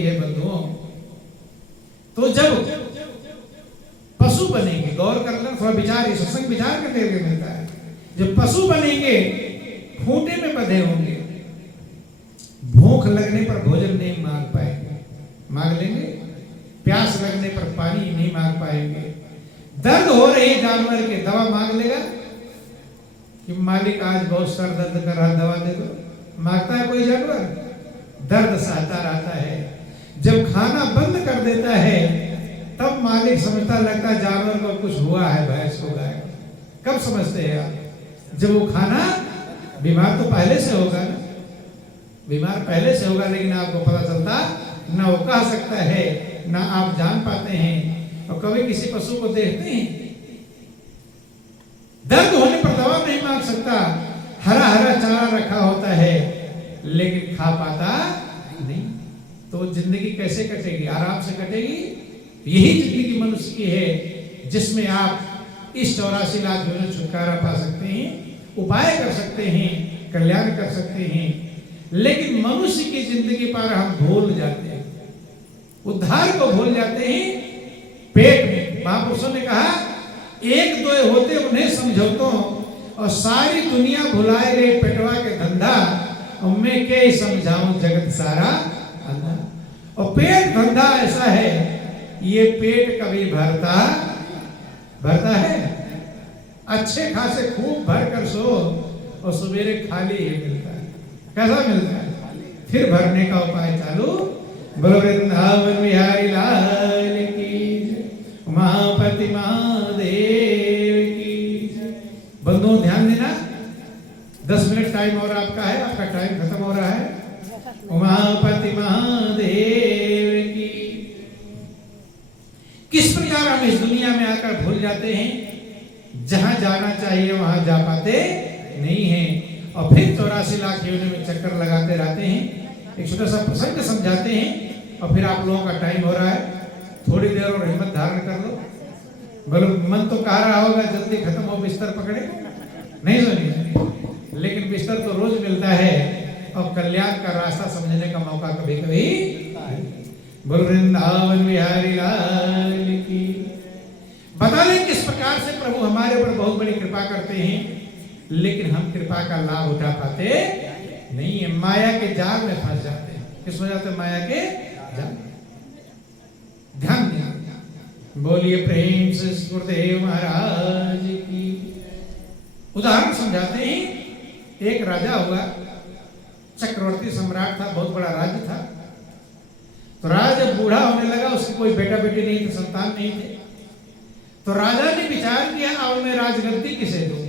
होती है बंधुओं। तो जब पशु बनेंगे, गौर करना, थोड़ा विचार, सत्संग विचार करने के मिलता है। जब पशु बनेंगे, खूंटे में बंधे होंगे, भूख लगने पर भोजन नहीं मांग पाएंगे, मांग लेंगे, प्यास लगने पर पानी नहीं मांग पाएंगे, दर्द हो रही जानवर के दवा मांग लेगा कि मालिक आज बहुत सर दर्द कर रहा, दवा दे दो, मांगता है कोई जानवर? दर्द सहता रहता है। जब खाना बंद कर देता है तब मालिक समझता, लगता जानवर को कुछ हुआ है, भैंस को, गाय। कब समझते हैं आप? जब वो खाना, बीमार तो पहले से होगा ना, बीमार पहले से होगा, लेकिन आपको पता चलता ना, वो कह सकता है ना आप जान पाते हैं। और कभी किसी पशु को देखते हैं, दर्द होने पर दवा नहीं मांग सकता, हरा हरा चारा रखा होता है, लेकिन खा पाता नहीं। तो जिंदगी कैसे कटेगी? आराम से कटेगी? यही जिंदगी मनुष्य की है, जिसमें आप इस 84 लाख योनि छुटकारा पा सकते हैं, उपाय कर सकते हैं, कल्याण कर सकते हैं। लेकिन मनुष्य की जिंदगी पर हम भूल जाते हैं, उद्धार को भूल जाते हैं। पेट में महापुरुषों ने कहा, एक दो होते उन्हें समझो तो, और सारी दुनिया भुलाए गई पेटवा के धंधा, और मैं क्या ही समझाऊं जगत सारा अंधा। और पेट धंधा ऐसा है, ये पेट कभी भरता है? अच्छे खासे खूब भर कर सो और सवेरे खाली ही मिलता है। कैसा मिलता है? फिर भरने का उपाय चालू। बोलो वृंदावन बिहारी लाल की जय, उमापति महादेव की जय। बंधुओं ध्यान देना, 10 मिनट टाइम और आपका है, आपका टाइम खत्म हो रहा है। उमापति महादेव की। किस प्रकार हम इस दुनिया में आकर भूल जाते हैं, जहां जाना चाहिए वहां जा पाते नहीं हैं, और फिर 84 लाख योनि में चक्कर लगाते रहते हैं। एक छोटा सा प्रसंग समझाते हैं, और फिर आप लोगों का टाइम हो रहा है, थोड़ी देर और हिम्मत धारण कर लो। बोलो, मन तो कह रहा होगा जल्दी खत्म हो, बिस्तर पकड़े, नहीं सुनिए, लेकिन बिस्तर तो रोज मिलता है, और कल्याण का रास्ता समझने का मौका कभी कभी। बोल वृंदावन बिहारी लाल की। बता दें किस प्रकार से प्रभु हमारे ऊपर बहुत बड़ी कृपा करते हैं, लेकिन हम कृपा का लाभ उठा पाते नहीं है, माया के जाल में फंस जाते हैं। किस वजह से? माया के जाल। ध्यान दें, बोलिए प्रेम से गुरुदेव महाराज की। उदाहरण समझाते हैं। एक राजा हुआ, चक्रवर्ती सम्राट था, बहुत बड़ा राज्य था। तो राजा जब बूढ़ा होने लगा, उसकी कोई बेटा बेटी नहीं थे, संतान नहीं थे। तो राजा ने विचार किया, अब मैं राजगद्दी किसे दूं?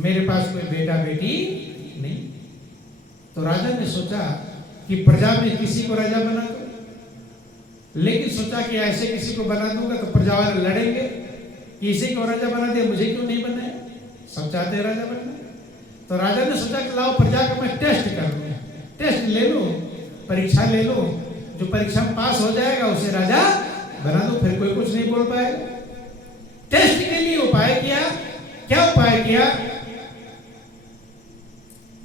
मेरे पास कोई बेटा बेटी नहीं। तो राजा ने सोचा कि प्रजा में किसी को राजा बना दो, लेकिन सोचा कि ऐसे किसी को बना दूंगा तो प्रजा वाले लड़ेंगे कि इसी को राजा बना दिया, मुझे क्यों नहीं बनाया, सब चाहते हैं राजा बनना। तो राजा ने सोचा कि लाओ प्रजा का मैं टेस्ट कर लूं, टेस्ट ले लो, परीक्षा ले लो, जो परीक्षा में पास हो जाएगा उसे राजा बना दो, फिर कोई कुछ नहीं बोल पाएगा। टेस्ट के लिए उपाय किया। क्या उपाय किया?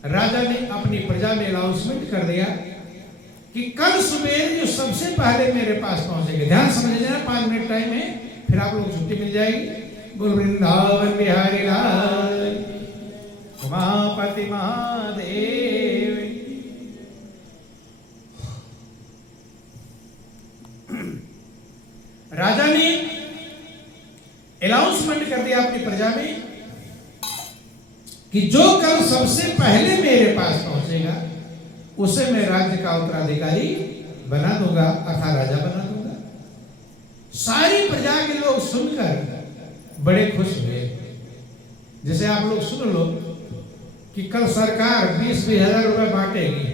राजा ने अपनी प्रजा में अनाउंसमेंट कर दिया कि कल सुबह जो सबसे पहले मेरे पास पहुंचेंगे, ध्यान समझ लेना, 5 मिनट टाइम है, फिर आप लोग छुट्टी मिल जाएगी। बोल वृंदावन बिहारी लाल, उमापति महादेव। राजा ने अनाउंसमेंट कर दिया अपनी प्रजा में कि जो कल सबसे पहले मेरे पास पहुंचेगा उसे मैं राज्य का उत्तराधिकारी बना दूंगा, अर्थात राजा बना दूंगा। सारी प्रजा के लोग सुनकर बड़े खुश हुए। जैसे आप लोग सुन लो कि कल सरकार 20-20 हजार रुपए बांटेगी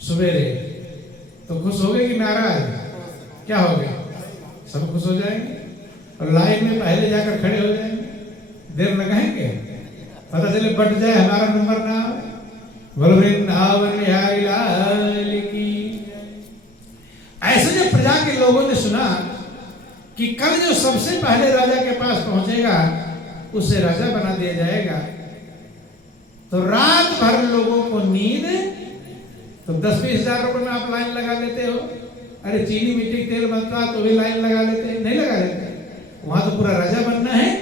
सवेरे, तो खुश हो गए कि नाराज? क्या हो गया? सब खुश हो जाएंगे और लाइन में पहले जाकर खड़े हो जाएंगे। देर लगाएंगे, पता चले बट जाए हमारा नंबर ना। बोलो वृंदावन बिहारी लाल की। ऐसे जब प्रजा के लोगों ने सुना कि कल जो सबसे पहले राजा के पास पहुंचेगा उसे राजा बना दिया जाएगा, तो रात भर लोगों को नींद तो 10-20 हजार रुपए में आप लाइन लगा लेते हो। अरे चीनी मिट्टी तेल बनता तो भी लाइन लगा लेते, नहीं लगा लेते। वहां तो पूरा राजा बनना है।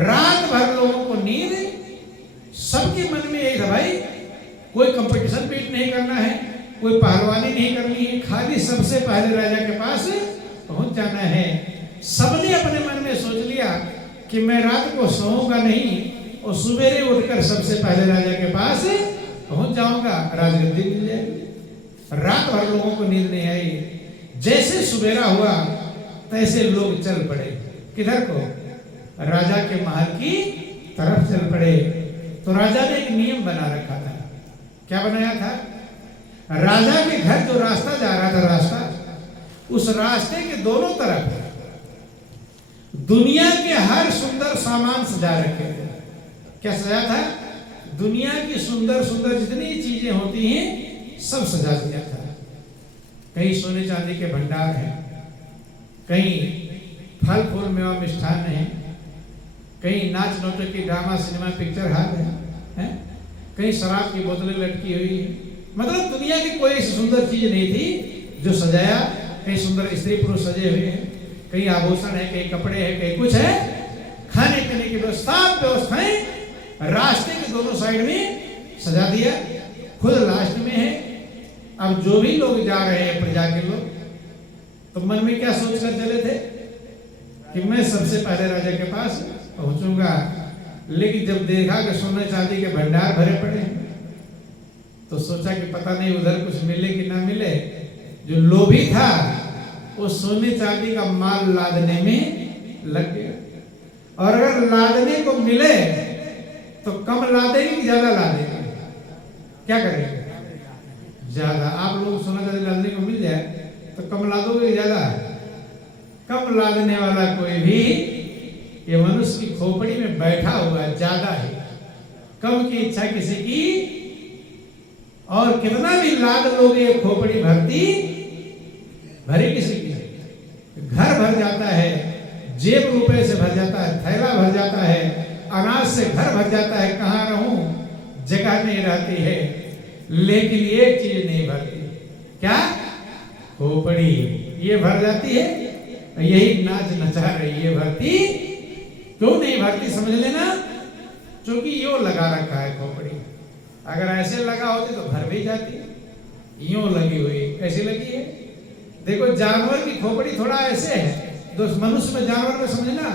रात भर लोगों को नींद, सबके मन में यही था भाई, कोई कंपटीशन बीट नहीं करना है, कोई पहलवानी नहीं करनी है, खाली सबसे पहले राजा के पास पहुंच जाना है। सबने अपने मन में सोच लिया कि मैं रात को सोऊंगा नहीं और सवेरे उठकर सबसे पहले राजा के पास पहुंच जाऊंगा, राजगद्दी मिल जाएगी। रात भर लोगों को नींद नहीं आई। जैसे सुबेरा हुआ तैसे लोग चल पड़े, किधर को? राजा के महल की तरफ चल पड़े। तो राजा ने एक नियम बना रखा था। क्या बनाया था? राजा के घर जो रास्ता जा रहा था, रास्ता, उस रास्ते के दोनों तरफ दुनिया के हर सुंदर सामान सजा रखे थे। क्या सजा था? दुनिया की सुंदर सुंदर जितनी चीजें होती हैं सब सजा दिया था। कहीं सोने चांदी के भंडार हैं, कहीं फल फूल मेवा मिष्ठान है, कहीं नाच नौटंकी ड्रामा सिनेमा पिक्चर हॉल है, कहीं शराब की बोतलें लटकी हुई है। मतलब दुनिया की कोई ऐसी सुंदर चीज नहीं थी जो सजाया। कहीं सुंदर स्त्री पुरुष सजे हुए हैं, कहीं आभूषण है, कहीं कपड़े हैं, कहीं कुछ है। खाने पीने की व्यवस्थाएं रास्ते के दोनों साइड में सजा दिया। खुद लास्ट में है। अब जो भी लोग जा रहे हैं प्रजा के लोग, तो मन में क्या सोच कर चले थे कि मैं सबसे पहले राजा के पास पहुंचूंगा। लेकिन जब देखा कि सोने चांदी के भंडार भरे पड़े हैं, तो सोचा कि पता नहीं उधर कुछ मिले कि ना मिले। जो लोभी था वो सोने चांदी का माल लादने में लग गया। और अगर लादने को मिले तो कम लादेंगे कि ज्यादा लादेंगे? क्या करेंगे? ज्यादा। आप लोग सोना चांदी लादने को मिल जाए तो कम लादोगे कि ज्यादा? कम लादने वाला कोई भी ये मनुष्य की खोपड़ी में बैठा हुआ ज्यादा है। कम की इच्छा किसी की, और कितना भी लाद लोगे खोपड़ी भरती भरी किसी की। घर भर जाता है, जेब रुपए से भर जाता है, थैला भर जाता है, अनाज से घर भर जाता है। कहाँ रहूं, जगह नहीं रहती है। लेकिन एक चीज नहीं भरती। क्या? खोपड़ी। ये भर जाती है। यही नाच नचा रही है, भरती क्यों नहीं भरती? समझ लेना, क्योंकि यो लगा रखा है खोपड़ी। अगर ऐसे लगा होती तो भर भी जाती। यूं लगी हुई, कैसी लगी है? देखो, जानवर की खोपड़ी थोड़ा ऐसे है, दोस्त। मनुष्य में, जानवर में समझना,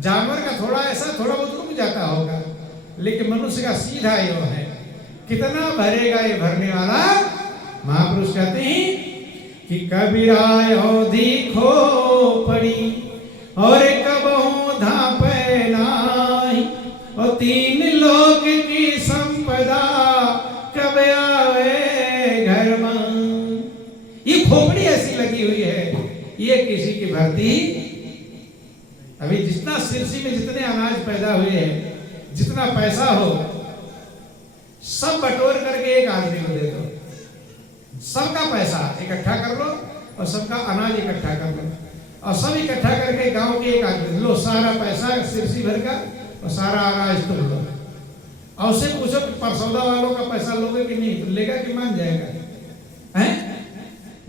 जानवर का थोड़ा ऐसा, थोड़ा बहुत रुक जाता होगा, लेकिन मनुष्य का सीधा यो है। कितना भरेगा ये भरने वाला? महापुरुष कहते हैं कि कबीरा देखो पड़ी और कबहू धापे नाही, और 3 लोक की संपदा कब आवे घर में। ये खोपड़ी ऐसी लगी हुई है, ये किसी की भरती। अभी जितना सिरसी में जितने अनाज पैदा हुए हैं, जितना पैसा हो, सब बटोर करके एक आदमी को दे दो। सबका पैसा इकट्ठा कर लो और सबका अनाज इकट्ठा कर लो, और सब इकट्ठा करके गांव के एक आदमी लो। सारा पैसा सिरसी भर का और सारा अनाज तुम लो। और उससे पूछो कि परसौदा वालों का पैसा लोगे कि नहीं, तो लेगा कि मान जाएगा? हैं?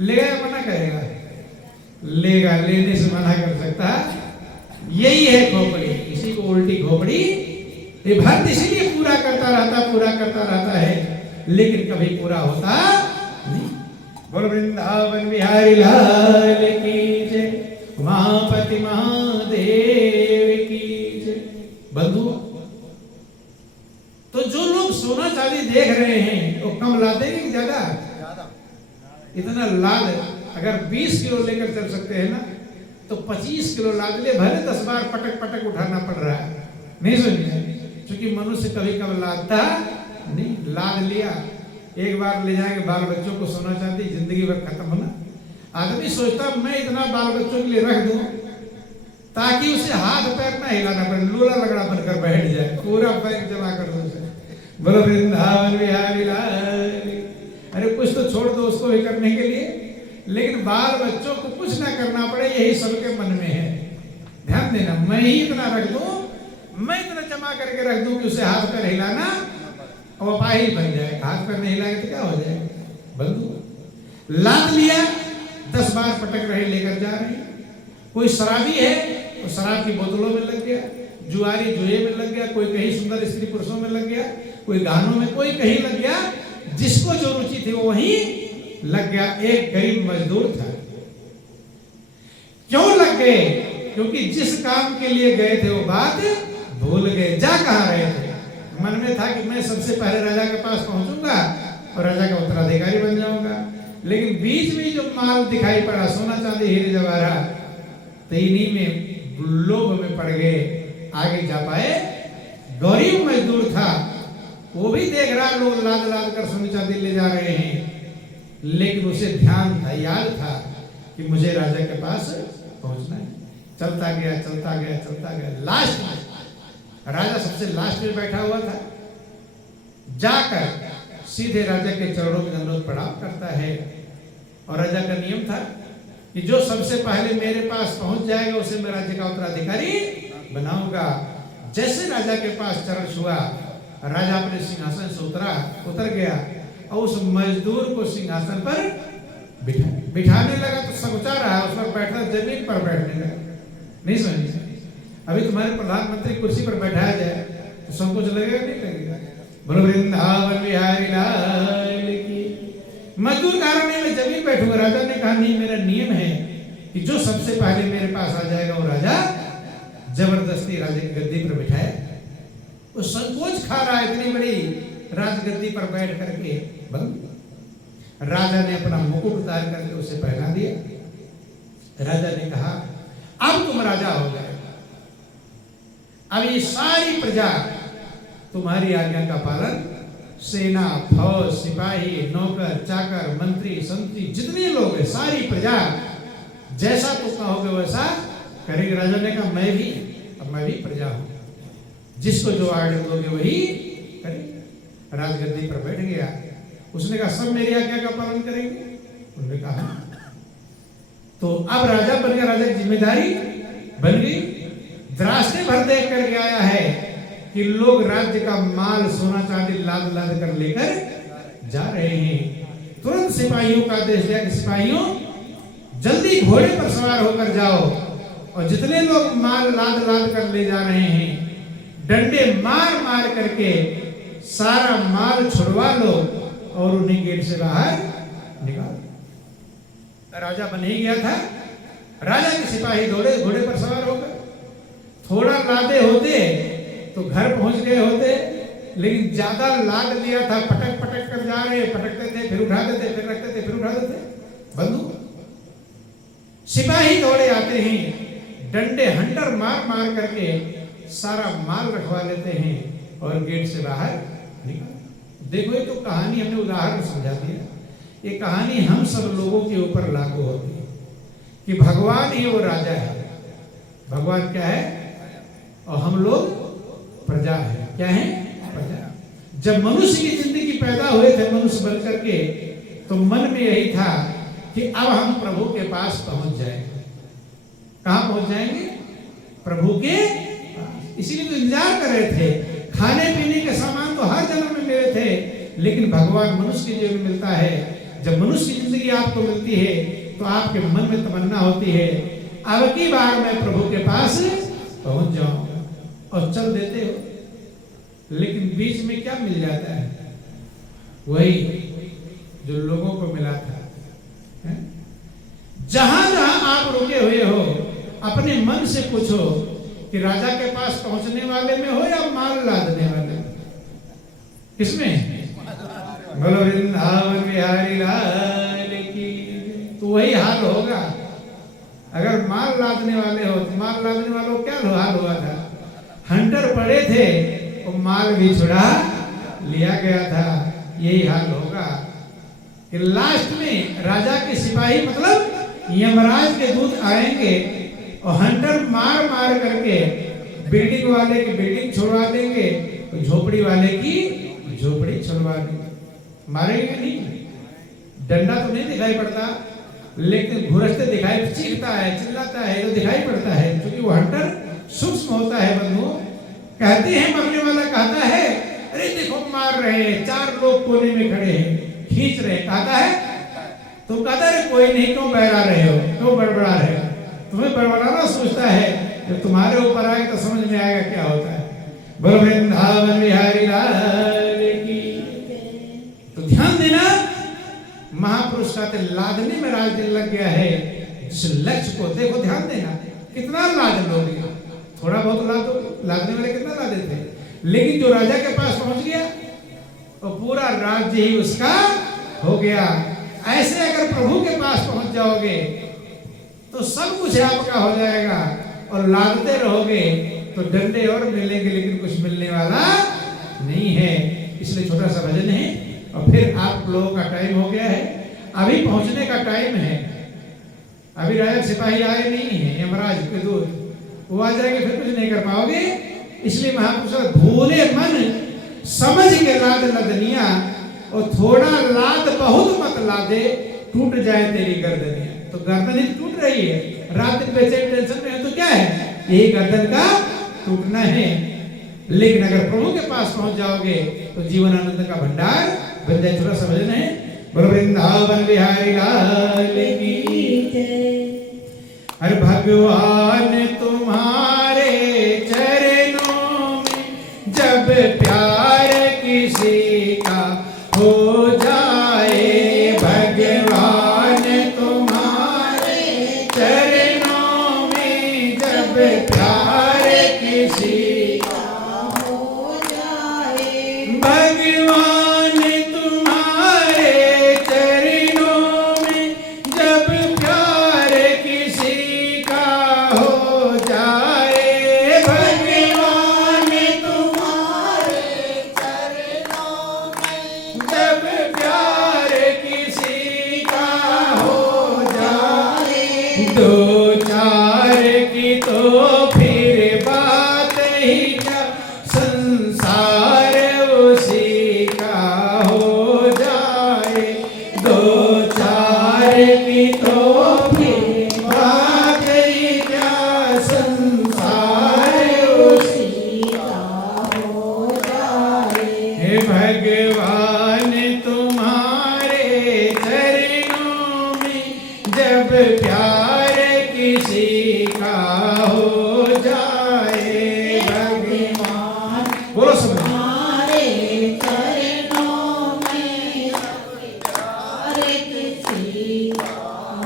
लेगा या मना करेगा? लेगा। लेने से मना कर सकता? यही है खोपड़ी। इसी को उल्टी खोपड़ी। ये भक्त इसीलिए पूरा करता रहता है, लेकिन कभी पूरा होता नहीं। बोल वृंदावन बिहारी लाल की जय, महापति महादेव की जय। बंधु, तो जो लोग सोना चांदी देख रहे हैं वो कम लादे कि ज्यादा? इतना लाद, अगर 20 किलो लेकर चल सकते हैं ना, तो 25 किलो लाद ले, भले 10 बार पटक पटक उठाना पड़ रहा है। नहीं सुनिए, क्योंकि मनुष्य कभी कभी लादता नहीं। लाद लिया, एक बार ले जाएंगे बाल बच्चों को सोना चांदी, जिंदगी भर खत्म होना। आदमी सोचता मैं इतना बाल बच्चों के लिए रख दूं ताकि उसे हाथ पैर ना हिलाना पड़े, लोला लगड़ा बनकर बैठ जाए, पूरा पैर जमा कर दो उसे। बोलो वृंदावन बिहारी लाल। अरे कुछ तो छोड़ दो उसको भी करने के लिए, लेकिन बाल बच्चों को कुछ ना करना पड़े, यही सबके मन में है। ध्यान देना, मैं ही इतना रख दूं, मैं इतना जमा करके रख दूं कि उसे हाथ पैर हिलाना और अपाहिज बन जाए। हाथ पैर नहीं हिलाएंगे तो क्या हो जाएगा? बंदूक लाद लिया, 10 बार पटक रहे, लेकर जा रहे हैं। कोई शराबी है तो शराब की बोतलों में लग गया, जुआरी जुए में लग गया, कोई कहीं सुंदर स्त्री पुरुषों में लग गया, कोई गानों में, कोई कहीं लग गया, जिसको जो रुचि थी वो वहीं लग गया। एक गरीब मजदूर था। क्यों लग गए? क्योंकि जिस काम के लिए गए थे वो बात भूल गए। जा कहां रहे थे? मन में था कि मैं सबसे पहले राजा के पास पहुंचूंगा और राजा का उत्तराधिकारी बन जाऊंगा। लेकिन बीच में जो माल दिखाई पड़ा, सोना चांदी हीरे जवाहरात, तो इन्हीं में लोभ में पड़ गए, आगे जा पाए। गरीब मजदूर था, वो भी देख रहा लोग लाद लाद कर सोने चांदी ले जा रहे हैं, लेकिन उसे ध्यान था, याद था कि मुझे राजा के पास पहुंचना है। चलता गया, चलता गया, चलता गया। लास्ट में राजा सबसे लास्ट में बैठा हुआ था। जाकर सीधे राजा के चरणों में दंडवत प्रणाम करता है। और राजा का नियम था कि जो सबसे पहले मेरे पास पहुंच जाएगा उसे मैं राज्य का उत्तराधिकारी बनाऊंगा। जैसे राजा के पास चरण छुआ, राजा अपने सिंहासन से उतर गया और उस मजदूर को सिंहासन पर बिठाने लगा। तो समझा रहा है, उस पर बैठा, जमीन पर बैठने लगा। नहीं समझ? अभी तुम्हारे प्रधानमंत्री कुर्सी पर बैठाया जाए तो संकोच लगेगा, नहीं लगेगा? बोलो वृंदावन बिहारी लाल की। मजदूर कारण नहीं, मैं जमीन बैठूंगा। राजा ने कहा नहीं, मेरा नियम है कि जो सबसे पहले मेरे पास आ जाएगा वो राजा। जबरदस्ती राजा की गद्दी पर बिठाया। वो संकोच खा रहा है, इतनी बड़ी राजगद्दी पर बैठ करके। राजा ने अपना मुकुट उतार करके उसे पहना दिया। राजा ने कहा अब तुम राजा हो गए, अब ये सारी प्रजा तुम्हारी आज्ञा का पालन, सेना, फौज, सिपाही, नौकर, चाकर, मंत्री, संतरी, जितने लोग हैं, सारी प्रजा जैसा तुम कहोगे वैसा करेंगे। राजा ने कहा मैं भी, अब मैं भी प्रजा हूं, जिसको जो आर्डर दोगे वही करेंगे। राजगद्दी पर बैठ गया। उसने कहा सब मेरी आज्ञा का पालन करेंगे? उन्होंने कहा। तो अब राजा बन गया, राजा की जिम्मेदारी बन गई। रास्ते भर देख करके आया है कि लोग राज्य का माल, सोना चांदी लाद लाद कर लेकर जा रहे हैं। तुरंत सिपाहियों का आदेश दिया कि सिपाहियों जल्दी घोड़े पर सवार होकर जाओ और जितने लोग माल लाद लाद कर ले जा रहे हैं, डंडे मार मार करके सारा माल छुड़वा लो और उन्हें गेट से बाहर निकाल। राजा बन ही गया था। राजा के सिपाही दौड़े घोड़े पर सवार होकर। थोड़ा लादे होते तो घर पहुंच गए होते, लेकिन ज्यादा लाद दिया था। पटक पटक कर जा रहे, पटकते थे, फिर उठाते थे, फिर रखते थे, फिर उठाते थे बंदूक। सिपाही दौड़े आते हैं, डंडे हंटर मार मार करके सारा माल रखवा लेते हैं और गेट से बाहर निकाल। देखो ये तो कहानी हमने उदाहरण समझा दिया। ये कहानी हम सब लोगों के ऊपर लागू होती है कि भगवान ही वो राजा है। भगवान क्या है और हम लोग प्रजा है। क्या है? प्रजा। जब मनुष्य की जिंदगी पैदा हुए थे मनुष्य बन करके, तो मन में यही था कि अब हम प्रभु के पास पहुंच जाएंगे। कहां पहुंच जाएंगे? प्रभु के पास। इसीलिए तो इंतजार कर रहे थे। खाने पीने के सामान तो हर जन्म में मिले थे, लेकिन भगवान मनुष्य के जीवन में मिलता है। जब मनुष्य की जिंदगी आपको मिलती है तो आपके मन में तमन्ना होती है अब की बार मैं प्रभु के पास पहुंच जाऊंगा, और चल देते हो। लेकिन बीच में क्या मिल जाता है? वही जो लोगों को मिला था। जहां जहां आप रुके हुए हो, अपने मन से पूछो कि राजा के पास पहुंचने वाले में हो या माल लादने वाले में? किसमें? बोलो वृंदावन बिहारी लाल की। तो वही हाल होगा। अगर माल लादने वाले हो तो माल लादने वालों क्या हाल हुआ था? हंटर पड़े थे और माल भी छुड़ा लिया गया था। यही हाल होगा कि लास्ट में राजा के सिपाही मतलब यमराज के दूत आएंगे और हंटर मार मार करके बिल्डिंग वाले की बिल्डिंग छुड़वा देंगे, तो झोपड़ी वाले की झोपड़ी छुड़वा देंगे। मारेंगे नहीं, डंडा तो नहीं दिखाई पड़ता, लेकिन घुरसते दिखाई, चीखता है, चिल्लाता है तो दिखाई पड़ता है, क्योंकि वो हंटर सूक्ष्म होता है। बंधु कहते हैं, मरने वाला कहता है अरे देखो मार रहे हैं, 4 लोग कोने में खड़े हैं, खींच रहे, कहता है तुम कहता है कोई नहीं, क्यों बहरा रहे हो, क्यों बड़बड़ा रहे हो, तुम्हें बड़बड़ाना सोचता है, जब तुम्हारे ऊपर आए तो समझ में आएगा क्या होता है। बोलो वृंदावन बिहारी लाल की। तो ध्यान देना, महापुरुष का लादने में राज दिल लग गया है। जिस लक्ष्य को देखो, ध्यान देना, कितना लाद लोगे, थोड़ा बहुत लादने वाले कितना लादे थे, लेकिन जो राजा के पास पहुंच गया तो पूरा राज्य ही उसका हो गया। ऐसे अगर प्रभु के पास पहुंच जाओगे तो सब कुछ आपका हो जाएगा, और लादते रहोगे तो डंडे और मिलेंगे, लेकिन कुछ मिलने वाला नहीं है। इसलिए छोटा सा भजन है, और फिर आप लोगों का टाइम हो गया है, अभी पहुंचने का टाइम है। अभी राजा सिपाही आए नहीं है, यमराज के दूत, वो आ जाएंगे, फिर कुछ नहीं कर पाओगे। इसलिए महापुरुष भूले मन समझ के लाद लदनिया, और थोड़ा लाद बहुत मत लादे, टूट जाए तेरी गर्दनिया। तो गर्दन ही टूट रही है, रात दिन बेचैन टेंशन में है, तो क्या है, यही गर्दन का टूटना है। लेकिन अगर प्रभु के पास पहुंच जाओगे तो जीवन आनंद का भंडार बन जाए। थोड़ा सा भजन है, बोलो वृंदावन बिहारी लाल की जय। हर भगवान तुम्हारे चरणों में जब प्यार किसी का हो जाए, भगवान तुम्हारे चरणों में जब प्यार किसी का हो जाए, भगवान तुम्हारे चरणों में जब प्यार किसी का हो जाए, भगवान तुम्हारे चरणों में जब प्यार किसी का हो जाए, दो चार की तो फिर बात ही क्या, संसार उसी का हो जाए, दो चार की तो फिर बात ही क्या, संसार उसी का हो जाए, हे भगवान तुम्हारे चरणों में जब प्यार किसी का हो जाए, भगवान बोलो सब हमारे चरणों में प्यार किसी का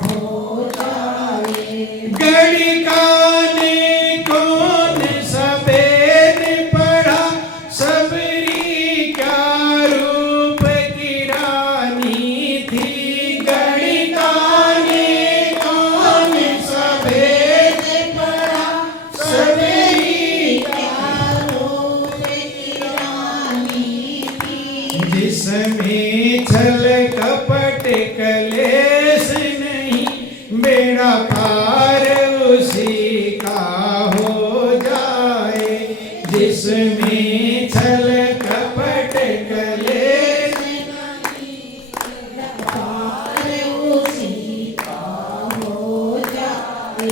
हो जाए, गणिकाने कौन सफेद पढ़ा, सबरी क्या रूप की रानी थी, गणिकाने कौन सफेद पढ़ा, सबरी क्या रूप की रानी थी, जिसमें छल कपट कलेश नहीं, बेड़ा पार उसी का हो जाए, जिसमें छल कपट कलेश पार उसी का हो जाए,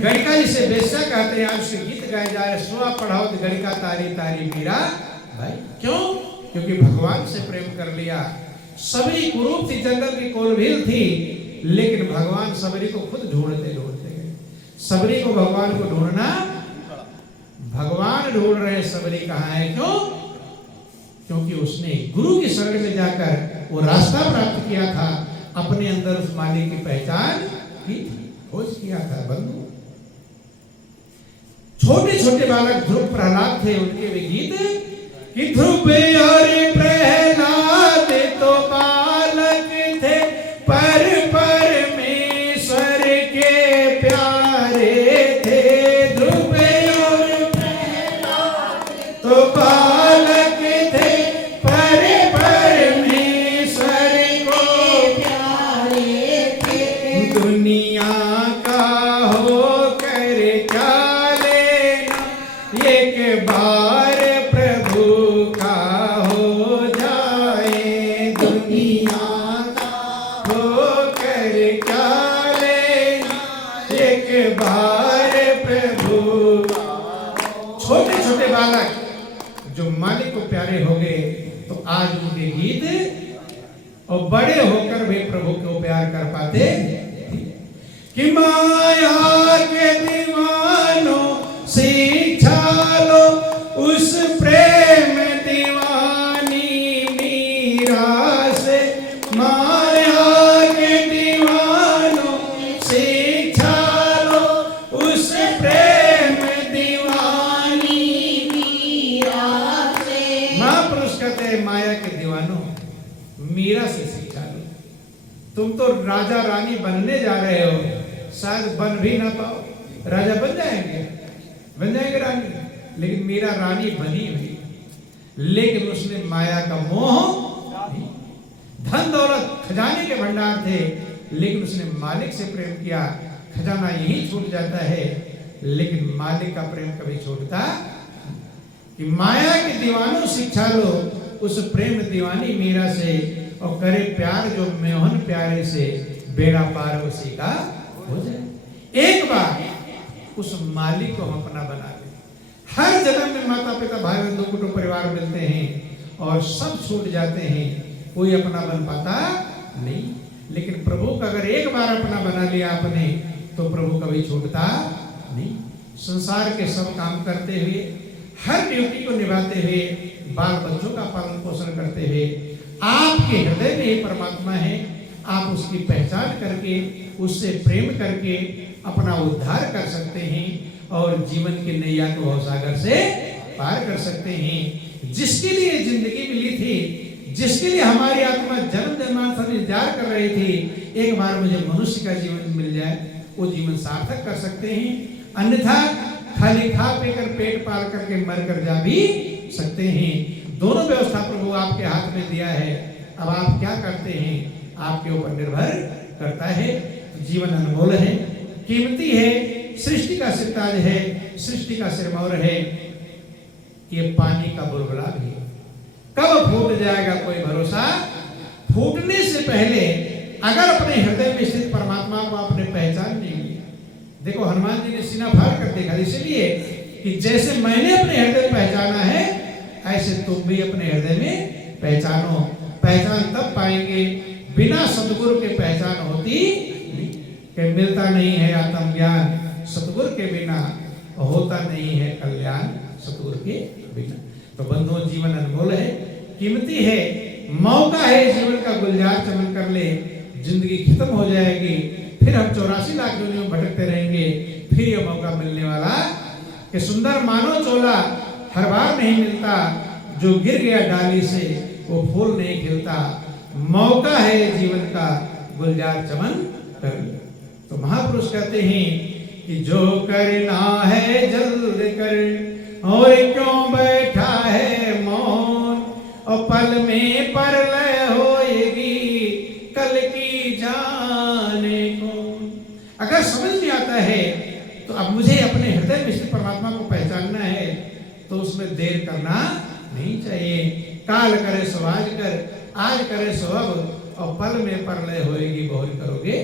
गणिका जिसे बेशा कहते हैं, उसके गीत गाए जा रहे, सुआ पढ़ाओ तो गणिका तारी तारी मीरा भाई। क्यों? क्योंकि भगवान से प्रेम कर लिया। सबरी कुरूप थी, जंगल की कोलभील थी, लेकिन भगवान सबरी को खुद ढूंढते ढूंढते गए। सबरी को भगवान को ढूंढना, भगवान ढूंढ रहे सबरी कहाँ है। क्यों? क्योंकि उसने गुरु की शरण में जाकर वो रास्ता प्राप्त किया था, अपने अंदर उस मालिक की पहचान की थी, खोज किया था। बंधु, छोटे छोटे बालक ध्रुव प्रहलाद थे, उनके वे गीत कि ध्रुव और प्रहलाद तो बालक थे, पर परमेश्वर के प्यारे थे। ध्रुव और प्रहलाद तो बालक थे, पर परमेश्वर को प्यारे थे, दुनिया का होकर चालेना, एक बार प्रभु का हो जाए, दुनिया का होकर चालेना, एक बार प्रभु का। छोटे छोटे बालक जो मालिक को प्यारे हो गए, तो आज उनके गीत और बड़े होकर वे प्रभु को प्यार कर पाते कि माया के दीवानों सीखा लो उस प्रेम दीवानी मीरा से। माया के दीवानों सीखा लो उस प्रेम दीवानी मीरा से। महापुरुष कहते हैं माया के दीवानों मीरा से सीखा लो। तुम तो राजा रानी बनने जा रहे हो, शायद बन भी ना पाओ। राजा बन जाएंगे रानी, लेकिन मीरा रानी बनी हुई, लेकिन उसने माया का मोह, धन दौलत खजाने के भंडार थे, लेकिन उसने मालिक से प्रेम किया। खजाना यही छूट जाता है, लेकिन मालिक का प्रेम कभी छूटता कि माया के दीवानों शिक्षा लो उस प्रेम दीवानी मीरा से, और करे प्यार जो मोहन प्यारे से, बेड़ा पार उसी का हो जाए। एक बार उस मालिक को हम अपना बना ले। हर जन्म में माता पिता भाई बंधु कुटुंब परिवार मिलते हैं और सब छूट जाते हैं, कोई अपना बन पाता नहीं। लेकिन प्रभु का अगर एक बार अपना बना लिया आपने, तो प्रभु कभी छूटता नहीं। संसार के सब काम करते हुए, हर ड्यूटी को निभाते हुए, बाल बच्चों का पालन पोषण करते हुए, आपके हृदय में ही परमात्मा है। आप उसकी पहचान करके, उससे प्रेम करके अपना उद्धार कर सकते हैं और जीवन की नैया को भवसागर से पार कर सकते हैं। जिसके लिए जिंदगी मिली थी, जिसके लिए हमारी आत्मा जन्म जन्मांतर इंतजार कर रही थी, एक बार मुझे मनुष्य का जीवन मिल जाए, वो जीवन सार्थक कर सकते हैं। अन्यथा खाली खा पीकर पेट पाल करके मर कर जा भी सकते हैं। दोनों व्यवस्था प्रभु आपके हाथ में दिया है। अब आप क्या करते हैं आपके ऊपर निर्भर करता है। जीवन अनमोल है, कीमती है, सृष्टि का सिरताज है, सृष्टि का सिरमौर है। ये पानी का बुलबुला भी कब फूट जाएगा कोई भरोसा। फूटने से पहले अगर अपने हृदय में स्थित परमात्मा को आपने पहचान नहीं लिया, देखो हनुमान जी ने सीना फाड़ कर देखा, इसलिए कि जैसे मैंने अपने हृदय पहचाना है, ऐसे तुम भी अपने हृदय में पहचानो। पहचान तब पाएंगे, बिना सतगुरु के पहचान होती कि मिलता नहीं है आत्म ज्ञान सतगुरु के बिना, होता नहीं है कल्याण सतगुरु के बिना। तो बंधुओं, जीवन अनमोल है, कीमती है, मौका है जीवन का गुलजार चमन कर ले। जिंदगी खत्म हो जाएगी, फिर हम 84 लाख योनियों में भटकते रहेंगे। फिर यह मौका मिलने वाला कि सुंदर मानो चोला हर बार नहीं मिलता, जो गिर गया डाली से वो फूल नहीं खिलता। मौका है जीवन का गुलजार चमन कर ले। तो महापुरुष कहते हैं कि जो करना है जल्द कर, और क्यों बैठा है मौन, और पल में परलय होएगी कल की जाने कौन। अगर समझ नहीं आता है तो अब मुझे अपने हृदय में स्थित परमात्मा को पहचानना है, तो उसमें देर करना नहीं चाहिए। काल करे सो आज कर, आज करे सो अब, और पल में परलय होएगी बहुर करोगे।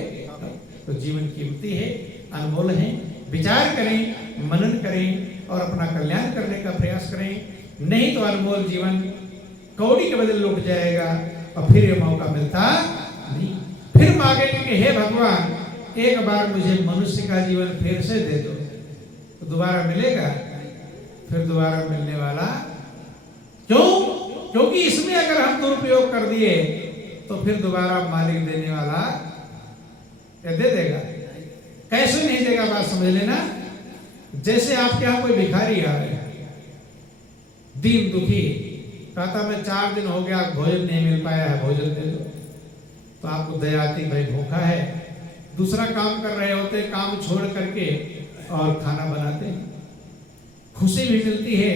तो जीवन कीमती है, अनमोल है। विचार करें, मनन करें और अपना कल्याण करने का प्रयास करें। नहीं तो अनमोल जीवन कौड़ी के बदले लुट जाएगा और फिर ये मौका मिलता नहीं। फिर मांगेंगे कि हे भगवान, एक बार मुझे मनुष्य का जीवन फिर से दे दो, तो दोबारा मिलेगा? फिर दोबारा मिलने वाला क्यों? क्योंकि इसमें अगर हम दुरुपयोग कर दिए तो फिर दोबारा मालिक देने वाला क्या दे देगा? कैसे नहीं देगा? बात समझ लेना। जैसे आपके यहां कोई भिखारी आ रहे, दीन दुखी, कहता मैं 4 दिन हो गया भोजन नहीं मिल पाया है, भोजन दे दो। तो आपको दया आती, भाई भूखा है। दूसरा काम कर रहे होते, काम छोड़ करके और खाना बनाते हैं। खुशी भी मिलती है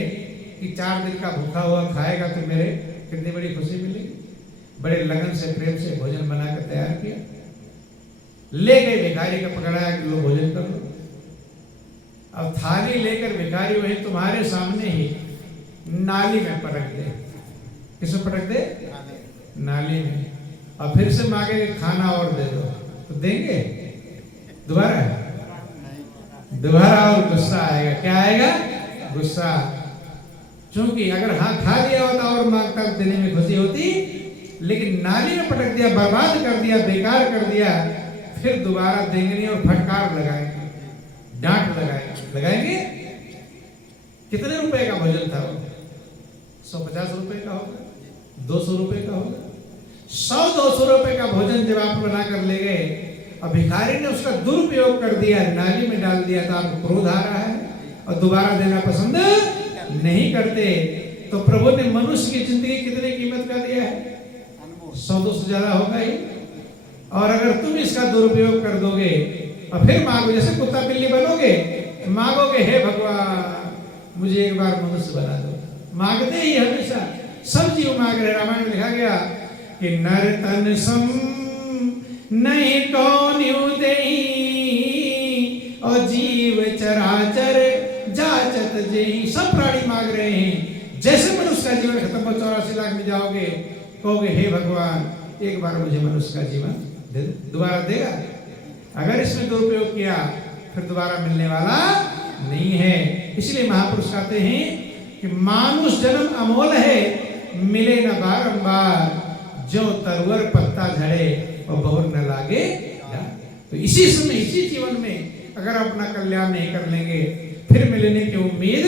कि 4 दिन का भूखा हुआ खाएगा तो मेरे कितनी बड़ी खुशी मिलेगी। बड़े लगन से प्रेम से भोजन बनाकर तैयार किया, ले गए भिखारी का, पकड़ाया कि लो भोजन कर लो। अब थाली लेकर भिखारी वही तुम्हारे सामने ही नाली में पटक दे। किसमें पटक दे? नाली में। और फिर से मांगे खाना और दे दो, तो देंगे? दोबारा और गुस्सा आएगा। क्या आएगा? गुस्सा। क्योंकि अगर हाँ खा लिया होता और मांगता देने में खुशी होती, लेकिन नाली में पटक दिया, बर्बाद कर दिया, बेकार कर दिया, फिर दोबारा देंगे नहीं और फटकार लगाएंगे, डांट लगाएंगे। कितने रुपए का भोजन था वो? 150 रुपए का होगा, 200 रुपए का होगा। 100-200 रुपए का भोजन जब आप बना कर ले गए और भिखारी ने उसका दुरुपयोग कर दिया, नाली में डाल दिया, तो आपको क्रोध आ रहा है और दोबारा देना पसंद नहीं करते। तो प्रभु ने मनुष्य की जिंदगी कितने कीमत का दिया है? 100-200 ज्यादा होगा ही। और अगर तुम इसका दुरुपयोग कर दोगे और फिर मांगो, जैसे कुत्ता बिल्ली बनोगे, मांगोगे हे भगवान मुझे एक बार मनुष्य बना दो, मांगते ही हमेशा, सब जीव मांग रहे। रामायण में लिखा गया कि नर तन सम नहीं कौन देही और जीव चराचर जाचत जेहि। सब प्राणी मांग रहे हैं, जैसे मनुष्य का जीवन खत्म हो 84 लाख में जाओगे, कहोगे हे भगवान एक बार मुझे मनुष्य का जीवन दे दो। दोबारा देगा? अगर इसमें दुरुपयोग किया फिर दोबारा मिलने वाला नहीं है। इसलिए महापुरुष कहते हैं कि मानुष जन्म अमोल है, मिले न बारंबार, जो तरुवर पत्ता झड़े और बहुर न लागे। तो इसी समय, इसी जीवन में अगर अपना कल्याण नहीं कर लेंगे फिर मिलने की उम्मीद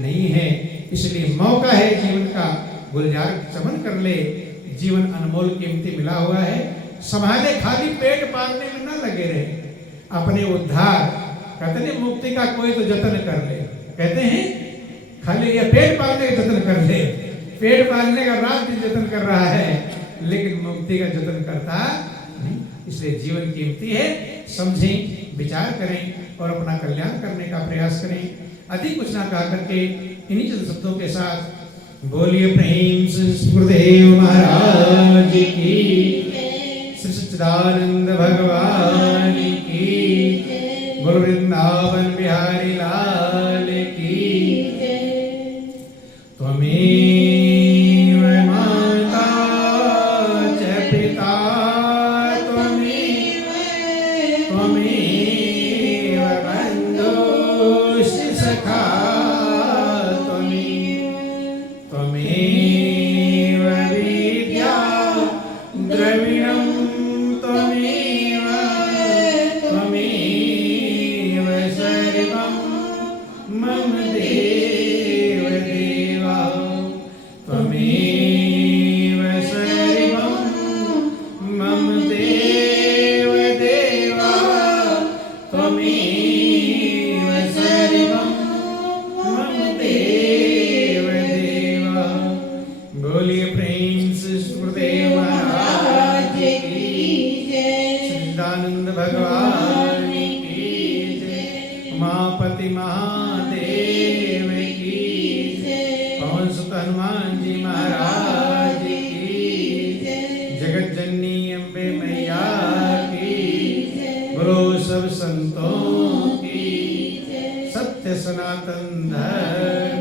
नहीं है। इसलिए मौका है जीवन का, गुलजार चमन कर ले, जीवन अनमोल कीमती मिला हुआ है, संभाले, खाली पेट पालने में ना लगे रहे, अपने उद्धार, कहते हैं मुक्ति का कोई तो जतन कर ले, कहते हैं खाली ये पेट पालने का जतन कर ले, पेट पालने का रात दिन जतन कर रहा है लेकिन मुक्ति का जतन करता नहीं। इसलिए जीवन कीमती है, समझें, विचार करें और अपना कल्याण करने का प्रयास करें। अधिक कुछ ना कहा करके इन्हीं चंद शब्दों के साथ बोलिए प्रेम से गुरुदेव महाराज की, श्री सच्चिदानंद भगवान की, गुरु वृंदावन बिहारी लाल की। त्वमेव माता च पिता त्वमेव बन्धुश्च सखा त्वमेव विद्या द्रविणं त्वमेव सर्वं मम देव देवा। त्वमेव सर्वं मम देव देवा, त्वमेव सर्वं मम देव देवा। बोलिए प्रेम से गुरुदेव महाराज की जय, सच्चिदानंद भगवान की जय, उमापति महादेव की जय, पवन सुत हनुमान जी महाराज की जय, जगत जननी अम्बे मैया की जय, बोलो सब संतों की, सत्य सनातन धर्म